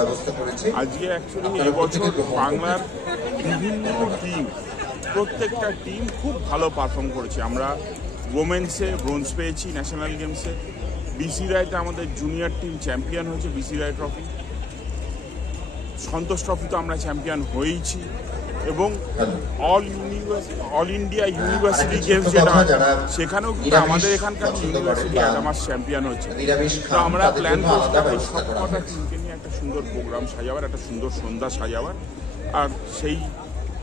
ব্যবস্থা করেছে। আজকে অ্যাকচুয়ালি এবছর বাংলার বিভিন্ন টিম, প্রত্যেকটা টিম খুব ভালো পারফর্ম করেছে। আমরা ওমেন্সে ব্রোঞ্জ পেয়েছি ন্যাশনাল গেমসে, বিসি রায়তে আমাদের জুনিয়র টিম চ্যাম্পিয়ন হয়েছে বিসি রায় ট্রফি, সন্তোষ ট্রফি তো আমরা চ্যাম্পিয়ন হয়েইছি, এবং অল ইন্ডিয়া ইউনিভার্সিটি গেমস যেটা সেখানেও কিন্তু আমাদের এখানকার ইউনিভার্সিটি অ্যাডামাস চ্যাম্পিয়ন হচ্ছে। তো আমরা প্ল্যান করছি সবকটা টিমকে নিয়ে একটা সুন্দর প্রোগ্রাম সাজাবার, একটা সুন্দর সন্ধ্যা সাজাবার, আর সেই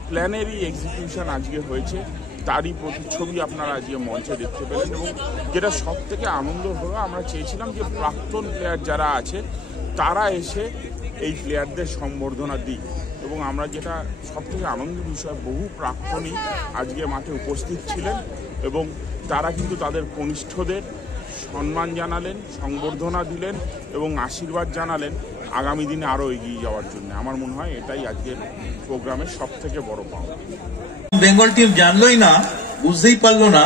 প্ল্যানেরই এক্সিকিউশন আজকে হয়েছে। তারই প্রতিচ্ছবি আপনারা আজকে মঞ্চে দেখতে পেলেন। এবং যেটা সব থেকে আনন্দ হলো, আমরা চেয়েছিলাম যে প্রাক্তন প্লেয়ার যারা আছে তারা এসে এই প্লেয়ারদের সম্বর্ধনা দিই, এবং আমরা যেটা সবথেকে আনন্দের বিষয়, বহু প্রাক্তনী আজকে মাঠে উপস্থিত ছিলেন এবং তারা কিন্তু তাদের কনিষ্ঠদের সম্মান জানালেন, সংবর্ধনা দিলেন এবং আশীর্বাদ জানালেন আগামী দিনে আরও এগিয়ে যাওয়ার জন্য। আমার মনে হয় এটাই আজকের প্রোগ্রামের সব থেকে বড় পাওয়া। বেঙ্গল টিম জানলোই না, বুঝতেই পারলো না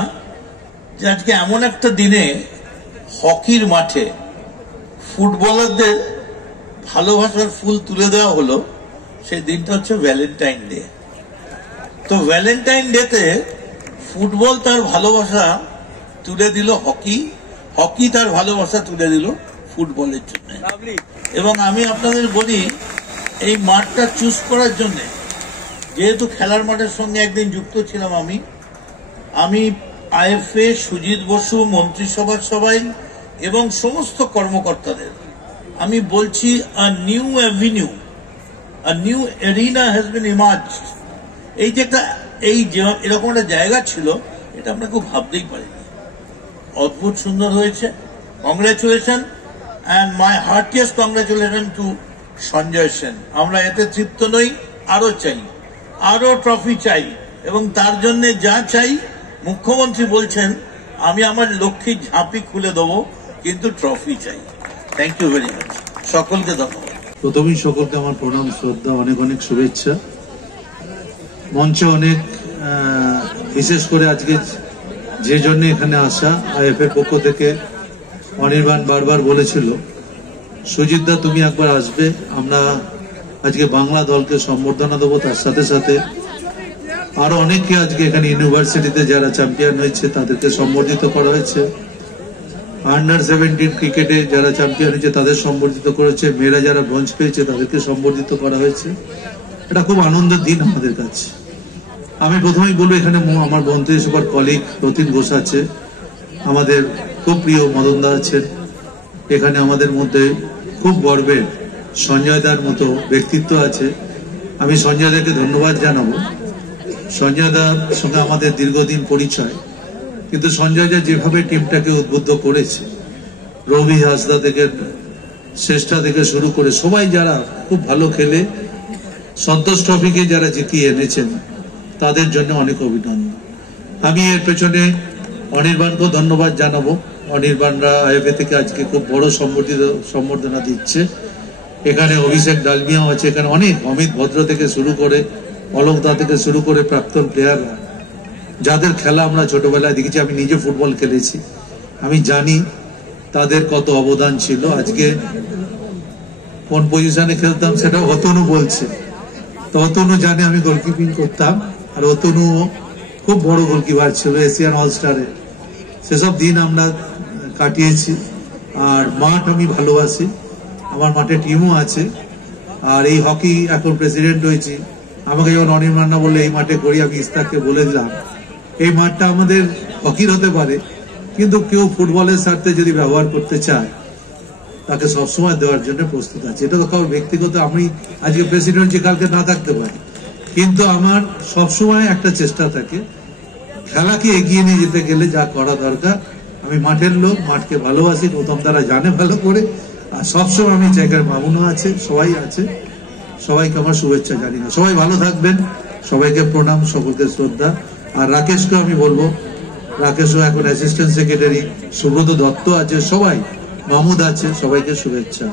যে আজকে এমন একটা দিনে হকির মাঠে ফুটবলারদের ভালোবাসার ফুল তুলে দেওয়া হলো। সেই দিনটা হচ্ছে ভ্যালেন্টাইন ডে। তো ভ্যালেন্টাইন ডেতে ফুটবল তার ভালোবাসা তুলে দিল হকি, হকি তার ভালোবাসা তুলে দিল ফুটবলের জন্য। এবং আমি আপনাদের বলি, এই মাঠটা চুজ করার জন্য, যেহেতু খেলার মাঠের সঙ্গে একদিন যুক্ত ছিলাম আমি আইএফএ, সুজিত বসু, মন্ত্রিসভার সবাই এবং সমস্ত কর্মকর্তাদের আমি বলছি, a new avenue, a new arena has been emerged. এই যে এরকম একটা জায়গা ছিল, এটা আমরা খুব ভাবতেই পারিনি। অদ্ভুত সুন্দর হয়েছে। Congratulation and my heartiest congratulation two Sanjay Sen. আমরা এতে তৃপ্ত নই, আরো চাই, আরো ট্রফি চাই, এবং তার জন্য যা চাই মুখ্যমন্ত্রী বলছেন, আমি আমার লক্ষ্মী ঝাঁপি খুলে দেবো, কিন্তু ট্রফি চাই। থ্যাংক ইউ ভেরি মাচ, সকলকে ধন্যবাদ। প্রথমেই সকলকে আমার প্রণাম, শ্রদ্ধা, অনেক অনেক শুভেচ্ছা। মঞ্চে অনেক, বিশেষ করে আজকে যে জন্য এখানে আসা, আইএফএ এর পক্ষ থেকে অনির্বাণ বারবার বলেছিল, সুজিতদা তুমি একবার আসবে, আমরা আজকে বাংলা দলকে সম্বর্ধনা দেবো। তার সাথে সাথে আরো অনেককে আজকে এখানে ইউনিভার্সিটিতে যারা চ্যাম্পিয়ন হয়েছে তাদেরকে সম্বর্ধিত করা হয়েছে। আন্ডার-17 ক্রিকেটে যারা চ্যাম্পিয়ন হয়েছে তাদের সম্বর্ধিত করেছে, মেয়েরা যারা ব্রোঞ্জ পেয়েছে তাদেরকে সম্বর্ধিত করা হয়েছে। এটা খুব আনন্দের দিন আমাদের কাছে। আমি প্রথমেই বলবো, এখানে আমার মন্ত্রিসভার কলিগ রতিন ঘোষ আছে, আমাদের খুব প্রিয় মদনদা আছেন, এখানে আমাদের মধ্যে খুব গর্বের সঞ্জয় দার মতো ব্যক্তিত্ব আছে। আমি সঞ্জয় দাকে ধন্যবাদ জানাবো। সঞ্জয় দার সঙ্গে আমাদের দীর্ঘদিন পরিচয়, কিন্তু সঞ্জয় দা যেভাবে টিমটাকে উদ্বুদ্ধ করেছে, রবি হাসদা থেকে শ্রেষ্ঠা থেকে শুরু করে সবাই যারা খুব ভালো খেলে সন্তোষ ট্রফিকে যারা জিতিয়ে এনেছেন, তাদের জন্য অনেক অভিনন্দন। আমি এর পেছনে অনির্বাণকেও ধন্যবাদ জানাবো। অনির্বাণরা আইএফএ থেকে আজকে খুব বড় সম্বর্ধনা দিচ্ছে। এখানে অভিষেক ডালমিয়াও আছে, এখানে অনেক, অমিত ভদ্র থেকে শুরু করে, অলোকদা থেকে শুরু করে প্রাক্তন প্লেয়াররা, যাদের খেলা আমরা ছোটবেলায় দেখেছি। আমি নিজে ফুটবল খেলেছি, আমি জানি তাদের কত অবদান ছিল। আজকে কোন পজিশনে খেলতাম সেটা অতনু বলছে, তো অতনু জানে আমি গোলকিপিং করতাম, আর অতনু খুব বড় গোলকিপার ছিল এশিয়ান অলস্টারে। সেসব দিন আমরা কাটিয়েছি। আর মাঠ আমি ভালোবাসি, আমার মাঠে টিমও আছে। আর এই হকি এখন প্রেসিডেন্ট হয়েছি, আমাকে যখন অনির্বাণ বললে এই মাঠে করি, আমি ইস্তাককে বলে দিলাম এই মাঠটা আমাদের হকির হতে পারে, কিন্তু কেউ ফুটবলের স্বার্থে যদি ব্যবহার করতে চায় তাকে সবসময় দেওয়ার জন্য প্রস্তুত আছে। এটা তো কারোর ব্যক্তিগত, আমি আজকে প্রেসিডেন্ট যে কালকে না থাকতে পারি, কিন্তু আমার সবসময় একটা চেষ্টা থাকে, খেলাকে এগিয়ে নিয়ে যেতে গেলে যা করা দরকার। আমি মাঠের লোক, মাঠকে ভালোবাসি, প্রথম তারা জানে ভালো করে। আর সবসময় আমি জায়গায় মামুনও আছে, সবাই আছে, সবাইকে আমার শুভেচ্ছা জানি না। সবাই ভালো থাকবেন, সবাইকে প্রণাম, সকলকে শ্রদ্ধা। আর রাকেশকে আমি বলবো, রাকেশও এখন অ্যাসিস্ট্যান্ট সেক্রেটারি, সুব্রত দত্ত আছে, সবাই, মাহমুদ আছে, সবাইকে শুভেচ্ছা।